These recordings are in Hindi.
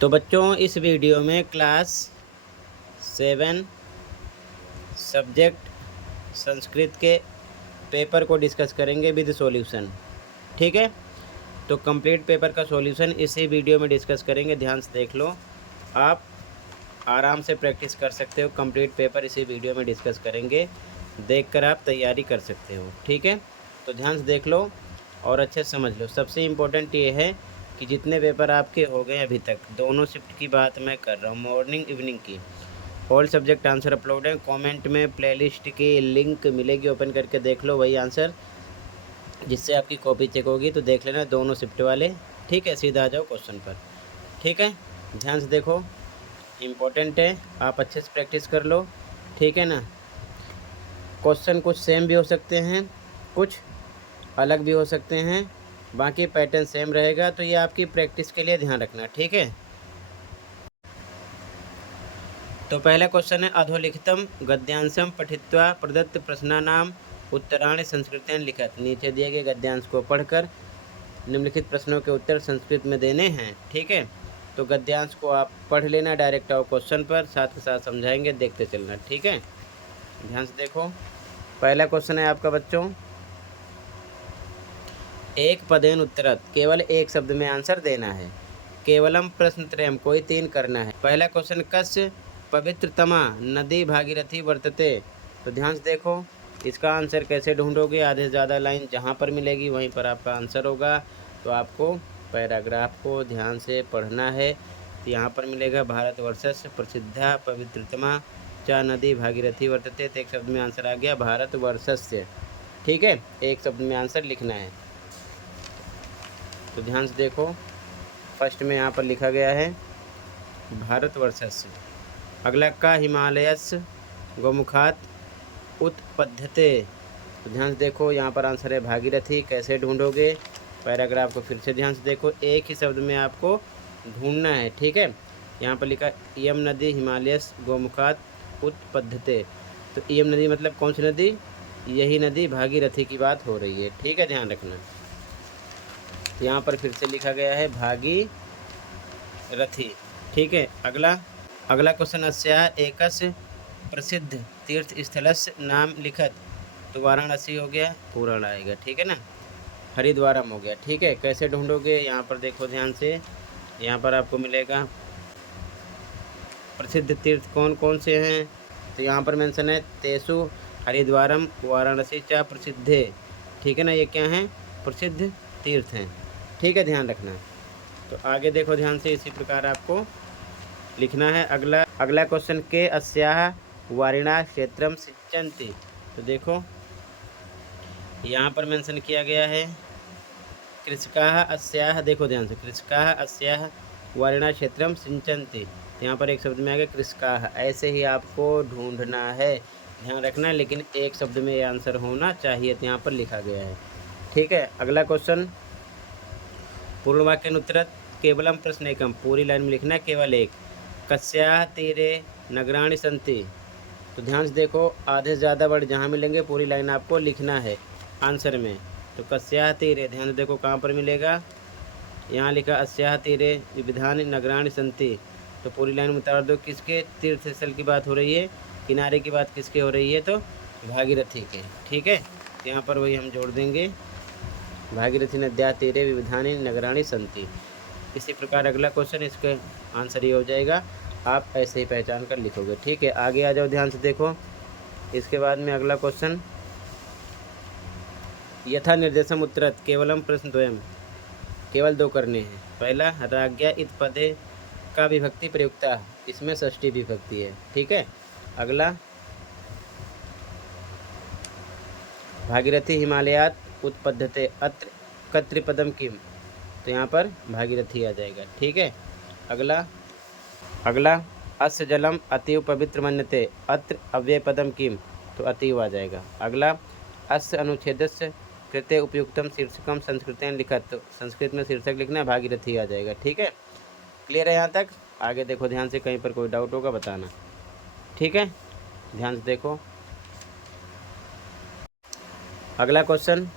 तो बच्चों इस वीडियो में क्लास 7 सब्जेक्ट संस्कृत के पेपर को डिस्कस करेंगे विद सॉल्यूशन। ठीक है, तो कंप्लीट पेपर का सॉल्यूशन इसी वीडियो में डिस्कस करेंगे। ध्यान से देख लो, आप आराम से प्रैक्टिस कर सकते हो। कंप्लीट पेपर इसी वीडियो में डिस्कस करेंगे, देखकर आप तैयारी कर सकते हो। ठीक है, तो ध्यान से देख लो और अच्छे से समझ लो। सबसे इम्पोर्टेंट ये है कि जितने पेपर आपके हो गए अभी तक, दोनों शिफ्ट की बात मैं कर रहा हूँ, मॉर्निंग इवनिंग की, ऑल सब्जेक्ट आंसर अपलोड है। कमेंट में प्लेलिस्ट की लिंक मिलेगी, ओपन करके देख लो वही आंसर, जिससे आपकी कॉपी चेक होगी। तो देख लेना दोनों शिफ्ट वाले। ठीक है, सीधा आ जाओ क्वेश्चन पर। ठीक है, ध्यान से देखो, इम्पोर्टेंट है, आप अच्छे से प्रैक्टिस कर लो। ठीक है ना, क्वेश्चन कुछ सेम भी हो सकते हैं, कुछ अलग भी हो सकते हैं, बाकी पैटर्न सेम रहेगा। तो ये आपकी प्रैक्टिस के लिए ध्यान रखना। ठीक है, तो पहला क्वेश्चन है, अधोलिखितम गद्यांशम पठित्वा प्रदत्त प्रश्नानाम उत्तराणि संस्कृतेन लिखत। नीचे दिए गए गद्यांश को पढ़कर निम्नलिखित प्रश्नों के उत्तर संस्कृत में देने हैं। ठीक है, तो गद्यांश को आप पढ़ लेना, डायरेक्ट आओ क्वेश्चन पर, साथ के साथ समझाएंगे, देखते चलना। ठीक है, ध्यान से देखो, पहला क्वेश्चन है आपका बच्चों, एक पदेन उत्तरत, केवल एक शब्द में आंसर देना है। केवलम प्रश्न त्रयम, कोई 3 करना है। पहला क्वेश्चन, कस्य पवित्रतमा नदी भागीरथी वर्तते। तो ध्यान से देखो, इसका आंसर कैसे ढूंढोगे। आधे से ज़्यादा लाइन जहाँ पर मिलेगी वहीं पर आपका आंसर होगा। तो आपको पैराग्राफ को ध्यान से पढ़ना है। तो यहाँ पर मिलेगा भारतवर्षस्य प्रसिद्धा पवित्रतमा च नदी भागीरथी वर्तते। तो एक शब्द में आंसर आ गया भारतवर्षस्य। ठीक है, एक शब्द में आंसर लिखना है। तो ध्यान से देखो, फर्स्ट में यहाँ पर लिखा गया है भारतवर्षस्य। अगला का हिमालयस गोमुखात उत्पद्यते। तो ध्यान से देखो, यहाँ पर आंसर है भागीरथी। कैसे ढूंढोगे, पैराग्राफ को फिर से ध्यान से देखो, एक ही शब्द में आपको ढूंढना है। ठीक है, यहाँ पर लिखा इयम नदी हिमालयस गोमुखात उत्पद्यते। तो इयम नदी मतलब कौन सी नदी, यही नदी भागीरथी की बात हो रही है। ठीक है, ध्यान रखना। यहाँ पर फिर से लिखा गया है भागीरथी। ठीक है, अगला क्वेश्चन, अस्या एकस्य प्रसिद्ध तीर्थ स्थलस्य नाम लिखत। तो वाराणसी हो गया, पूर्ण आएगा। ठीक है ना, हरिद्वारम हो गया। ठीक है, कैसे ढूंढोगे, यहाँ पर देखो ध्यान से, यहाँ पर आपको मिलेगा प्रसिद्ध तीर्थ कौन कौन से हैं। तो यहाँ पर मेंशन है तेसु हरिद्वारम वाराणसी चा प्रसिद्धे। ठीक है ना, ये क्या हैं, प्रसिद्ध तीर्थ हैं। ठीक है, ध्यान रखना। तो आगे देखो ध्यान से, इसी प्रकार आपको लिखना है। अगला क्वेश्चन, के अस्याह वारिणा क्षेत्रम सिंचन्ति। तो देखो यहाँ पर मेंशन किया गया है कृषकाः अस्याह। देखो ध्यान से, कृषकाः अस्याह वारिणा क्षेत्रम सिंचन्ति। तो यहाँ पर एक शब्द में आ गया कृषकाः। ऐसे ही आपको ढूंढना है, ध्यान रखना, लेकिन एक शब्द में ये आंसर होना चाहिए। तो यहाँ पर लिखा गया है। ठीक है, अगला क्वेश्चन, पूर्ण वाक्य उत्तरत केवलम प्रश्न एकम। पूरी लाइन में लिखना है केवल एक। कस्याः तीरे नगराणि सन्ति। तो ध्यान से देखो, आधे से ज़्यादा वर्ड जहाँ मिलेंगे पूरी लाइन आपको लिखना है आंसर में। तो कस्याः तीरे, ध्यान से देखो कहाँ पर मिलेगा, यहाँ लिखा अस्याः तीरे विविधानि नगराणि सन्ति। तो पूरी लाइन में उतार दो, किसके तीर्थ स्थल की बात हो रही है, किनारे की बात किसके हो रही है, तो भागीरथी के। ठीक है, तो यहाँ पर वही हम जोड़ देंगे, भागीरथी नद्या तीरे विविधानि नगराणि सन्ति। इसी प्रकार अगला क्वेश्चन, इसका आंसर ये हो जाएगा, आप ऐसे ही पहचान कर लिखोगे। ठीक है, आगे आ जाओ, ध्यान से देखो, इसके बाद में अगला क्वेश्चन, यथा निर्देशम उत्तरत केवलम प्रश्न द्वयम। केवल 2 करने हैं। पहला, राज्ञा इत पदे का विभक्ति प्रयुक्ता, इसमें षष्ठी विभक्ति है। ठीक है, अगला, भागीरथी हिमालयात उत्पद्यते अत्र कर्तृपदम किम। तो यहाँ पर भागीरथी आ जाएगा। ठीक है, अगला अस्य जलम अतीव पवित्र मन्यते अत्र अव्ययपदम किम। तो अतीव आ जाएगा। अगला, अस्य अनुच्छेदस्य कृते उपयुक्तम शीर्षकम संस्कृतेन लिखत। तो संस्कृत में शीर्षक लिखना है, भागीरथी आ जाएगा। ठीक है, क्लियर है यहाँ तक। आगे देखो ध्यान से, कहीं पर कोई डाउट होगा बताना। ठीक है, ध्यान से देखो, अगला क्वेश्चन,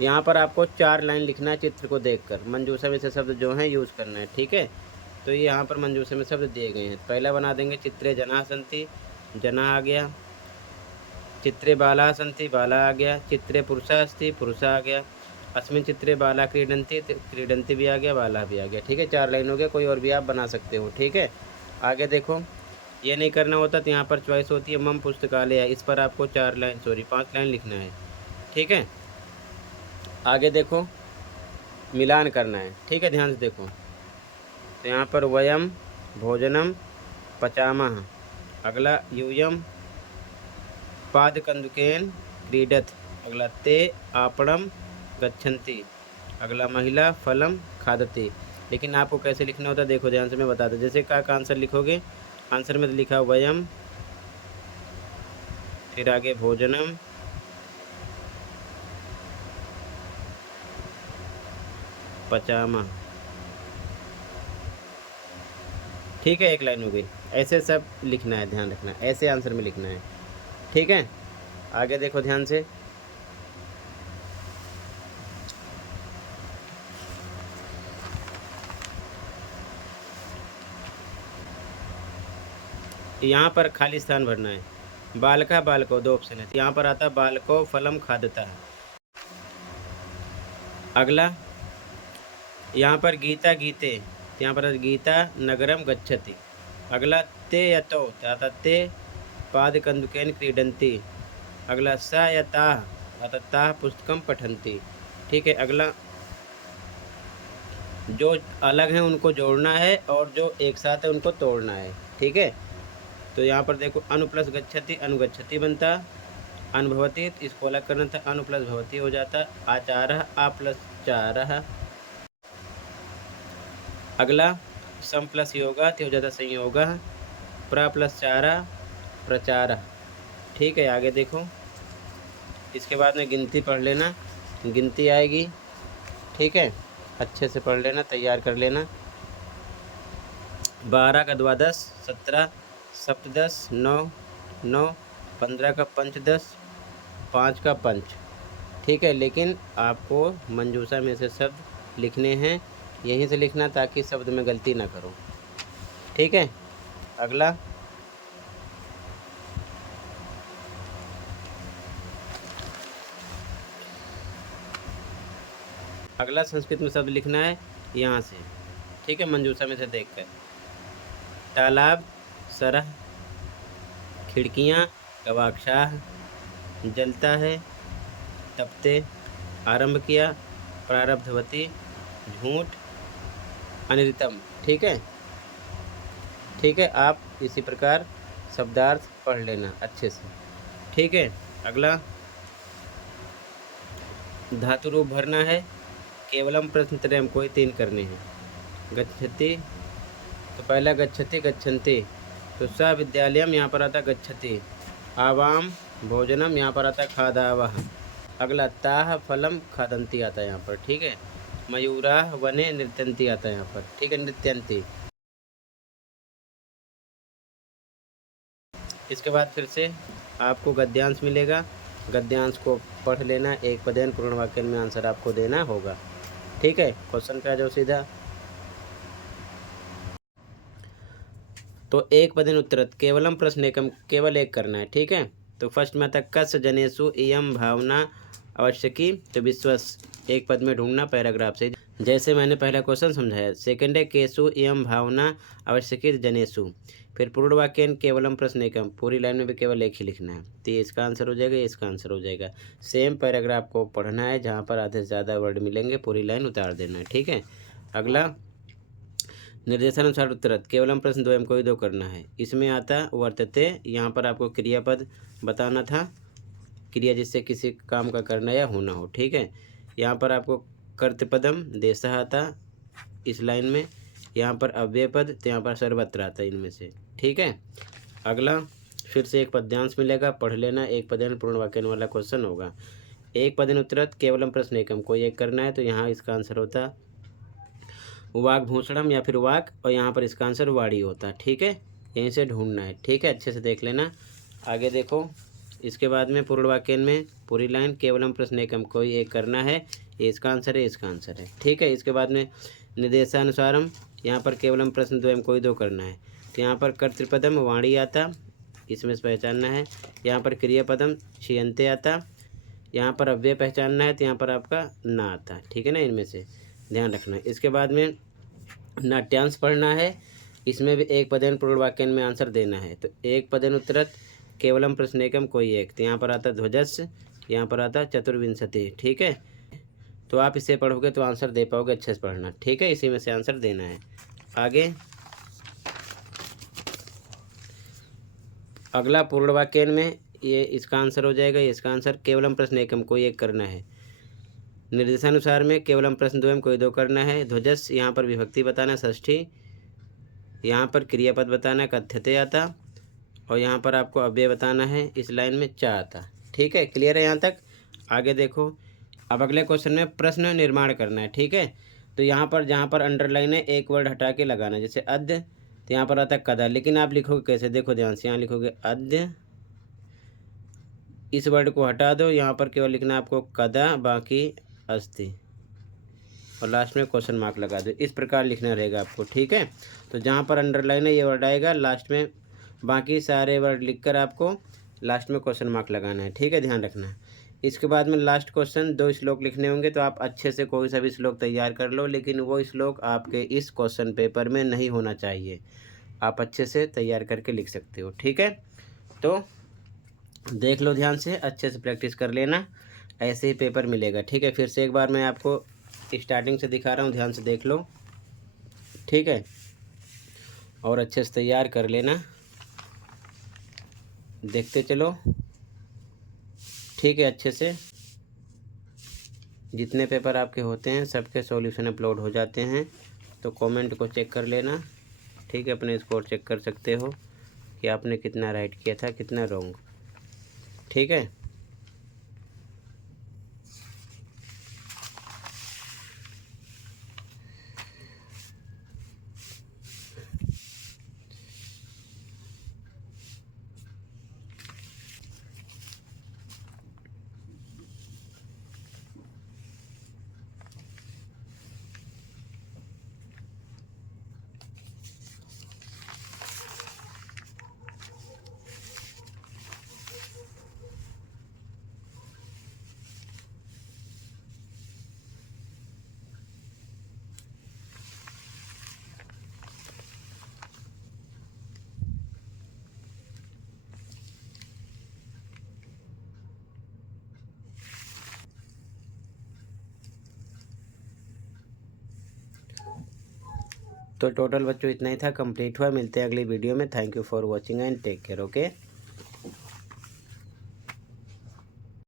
यहाँ पर आपको 4 लाइन लिखना है चित्र को देखकर। मंजूषा में से शब्द जो हैं यूज़ करना है। ठीक है, तो ये यहाँ पर मंजूषे में शब्द दिए गए हैं। पहला बना देंगे चित्रे जनाः सन्ति, जना आ गया। चित्रे बालाः सन्ति, बाला आ गया। चित्रे पुरुषः अस्ति, पुरुषः आ गया। अस्मिन् चित्रे बाला क्रीडन्ति, क्रीडन्ति भी आ गया, बाला भी आ गया। ठीक है, 4 लाइन हो गया। कोई और भी आप बना सकते हो। ठीक है, आगे देखो। ये नहीं करना होता तो यहाँ पर चॉइस होती है मम पुस्तकालय है, इस पर आपको 5 लाइन लिखना है। ठीक है, आगे देखो, मिलान करना है। ठीक है, ध्यान से देखो। तो यहाँ पर वयम भोजनम पचामः, अगला यूयम पादकन्दुकेन क्रीडत, अगला ते आपणम गच्छन्ति, अगला महिला फलम खादति। लेकिन आपको कैसे लिखना होता है देखो ध्यान से, मैं बताता हूँ। जैसे का आंसर लिखोगे, आंसर में तो लिखा वयम, फिर आगे भोजनम, पचामः। ठीक है, 1 लाइन हो गई। ऐसे सब लिखना है, ध्यान रखना, ऐसे आंसर में लिखना है। ठीक है, आगे देखो ध्यान से। यहाँ पर खाली स्थान भरना है। बालका बालको 2 ऑप्शन है, तो यहाँ पर आता बालको फलम खादता है। अगला यहाँ पर गीता गीते, तो यहाँ पर गीता नगरम गच्छति। अगला ते यतो, आता ते पादकन्दुकेन क्रीडन्ति। अगला सा या ताः, आता ताः पुस्तकम पठन्ति। ठीक है, अगला जो अलग हैं उनको जोड़ना है और जो एक साथ है उनको तोड़ना है। ठीक है, तो यहाँ पर देखो अनु प्लस गच्छति अनुगच्छति बनता, अनुभवती इसको अलग करना था, अनु प्लस भवती हो जाता, आचारः आ प्लस चारः। अगला सम प्लस योगा हो जाता संयोगः, प्र प्लस चारा प्रचारः। ठीक है, आगे देखो। इसके बाद में गिनती पढ़ लेना, गिनती आएगी। ठीक है, अच्छे से पढ़ लेना, तैयार कर लेना। 12 का द्वादश, 17 सप्तदश, 9 9, 15 का पंचदश, 5 का पंच। ठीक है, लेकिन आपको मंजूषा में से शब्द लिखने हैं, यहीं से लिखना ताकि शब्द में गलती ना करो। ठीक है, अगला संस्कृत में शब्द लिखना है यहाँ से। ठीक है, मंजूषा में से देखकर। तालाब, सरह, खिड़कियाँ, गवाक्षाह, जलता है, तपते, आरंभ किया, प्रारब्धवती, झूठ, अनिर्तम। ठीक है, ठीक है, आप इसी प्रकार शब्दार्थ पढ़ लेना अच्छे से। ठीक है, अगला धातु रूप भरना है। केवलम प्रश्नत्रयम, कोई 3 करने हैं। गच्छति, तो पहला गच्छति गच्छन्ति, तो स विद्यालयम यहाँ पर आता गच्छति। आवाम भोजनम, यहाँ पर आता खादावः। अगला ताः फलम खादन्ति आता है यहाँ पर। ठीक है, मयूराः वने नृत्यन्ति आता है यहाँ पर। ठीक है, नृत्यन्ति। इसके बाद फिर से आपको गद्यांश मिलेगा, गद्यांश को पढ़ लेना, एक पदेन पूर्ण वाक्य में आंसर आपको देना होगा। ठीक है, क्वेश्चन पे आ जाओ सीधा। तो एक पदेन उत्तरत, केवलम प्रश्न एकम, केवल एक करना है। ठीक है, तो फर्स्ट में आता कस जनेषु इयं भावना आवश्यकी, तो विश्वस, एक पद में ढूंढना पैराग्राफ से, जैसे मैंने पहला क्वेश्चन समझाया। सेकंड है केसु इयं भावना आवश्यकी जनेषु, फिर पूर्ण वाक्य केवलम प्रश्न एकम, पूरी लाइन में भी केवल एक ही लिखना है। तो ये इसका आंसर हो जाएगा, ये इसका आंसर हो जाएगा। सेम पैराग्राफ को पढ़ना है, जहाँ पर आधे से ज़्यादा वर्ड मिलेंगे पूरी लाइन उतार देना है। ठीक है, अगला निर्देशानुसार उत्तरत, केवलम प्रश्न द्वयम, कोई 2 करना है। इसमें आता वर्तते, यहाँ पर आपको क्रियापद बताना था, क्रिया जिससे किसी काम का करना या होना हो। ठीक है, यहाँ पर आपको कर्तपदम देशः आता इस लाइन में, यहाँ पर अव्यय पद, तो यहाँ पर सर्वत्र आता है इनमें से। ठीक है, अगला फिर से एक पद्यांश मिलेगा, पढ़ लेना, एक पदेन पूर्ण वाक्य वाला क्वेश्चन होगा। एक पदेन उत्तरत केवलम प्रश्न एकम, कोई एक करना है, तो यहाँ इसका आंसर होता वाक भूषणम या फिर वाक, और यहाँ पर इसका आंसर वाणी होता। ठीक है, यहीं से ढूंढना है। ठीक है, अच्छे से देख लेना। आगे देखो, इसके बाद में पूर्ण वाक्य में पूरी लाइन केवलम प्रश्न एकम, कोई एक करना है, ये इसका आंसर है, इसका आंसर है। ठीक है, इसके बाद में निर्देशानुसारम यहाँ पर केवलम प्रश्न द्वयम कोई दो करना है। तो यहाँ पर कर्तृपदम वाणी आता, इसमें से पहचानना है। यहाँ पर क्रियापदम छियंते आता, यहाँ पर अव्यय पहचानना है। तो यहाँ पर आपका ना आता, ठीक है ना, इनमें से ध्यान रखना है। इसके बाद में नाट्यांश पढ़ना है। इसमें भी एक पदेन पूर्ण वाक्य में आंसर देना है। तो एक पदेन उत्तरत केवलम प्रश्नेकम कोई एक। तो यहाँ पर आता ध्वजस्य, यहाँ पर आता चतुर्विंशति, ठीक है। तो आप इसे पढ़ोगे तो आंसर दे पाओगे, अच्छे से पढ़ना, ठीक है। इसी में से आंसर देना है। आगे अगला पूर्ण वाक्य में ये इसका आंसर हो जाएगा, ये इसका आंसर केवलम प्रश्न एकम कोई एक करना है। निर्देशानुसार में केवलम प्रश्न द्वयम कोई दो करना है। ध्वजस यहाँ पर विभक्ति बताना षष्ठी, यहाँ पर क्रियापद बताना है कथ्यते आता, और यहाँ पर आपको अव्यय बताना है, इस लाइन में चा आता, ठीक है। क्लियर है यहाँ तक? आगे देखो, अब अगले क्वेश्चन में प्रश्न निर्माण करना है, ठीक है। तो यहाँ पर जहाँ पर अंडरलाइन है एक वर्ड हटा के लगाना है, जैसे अद्य, तो यहाँ पर आता है कदा, लेकिन आप लिखोगे कैसे, देखो ध्यान से। यहाँ लिखोगे अद्य, इस वर्ड को हटा दो, यहाँ पर केवल लिखना है आपको कदा, बाकी अस्ति, और लास्ट में क्वेश्चन मार्क लगा दो। इस प्रकार लिखना रहेगा आपको, ठीक है। तो जहाँ पर अंडरलाइन है ये वर्ड आएगा, लास्ट में बाकी सारे वर्ड लिखकर आपको लास्ट में क्वेश्चन मार्क लगाना है, ठीक है, ध्यान रखना है। इसके बाद में लास्ट क्वेश्चन 2 श्लोक लिखने होंगे। तो आप अच्छे से कोई सा भी श्लोक तैयार कर लो, लेकिन वो श्लोक आपके इस क्वेश्चन पेपर में नहीं होना चाहिए। आप अच्छे से तैयार करके लिख सकते हो, ठीक है। तो देख लो ध्यान से, अच्छे से प्रैक्टिस कर लेना, ऐसे ही पेपर मिलेगा, ठीक है। फिर से एक बार मैं आपको स्टार्टिंग से दिखा रहा हूँ, ध्यान से देख लो, ठीक है, और अच्छे से तैयार कर लेना, देखते चलो, ठीक है। अच्छे से जितने पेपर आपके होते हैं सबके सॉल्यूशन अपलोड हो जाते हैं, तो कमेंट को चेक कर लेना, ठीक है। अपने स्कोर चेक कर सकते हो कि आपने कितना राइट किया था, कितना रॉन्ग, ठीक है। तो टोटल बच्चों इतना ही था, कंप्लीट हुआ। मिलते हैं अगली वीडियो में। Thank you for watching and take care, okay.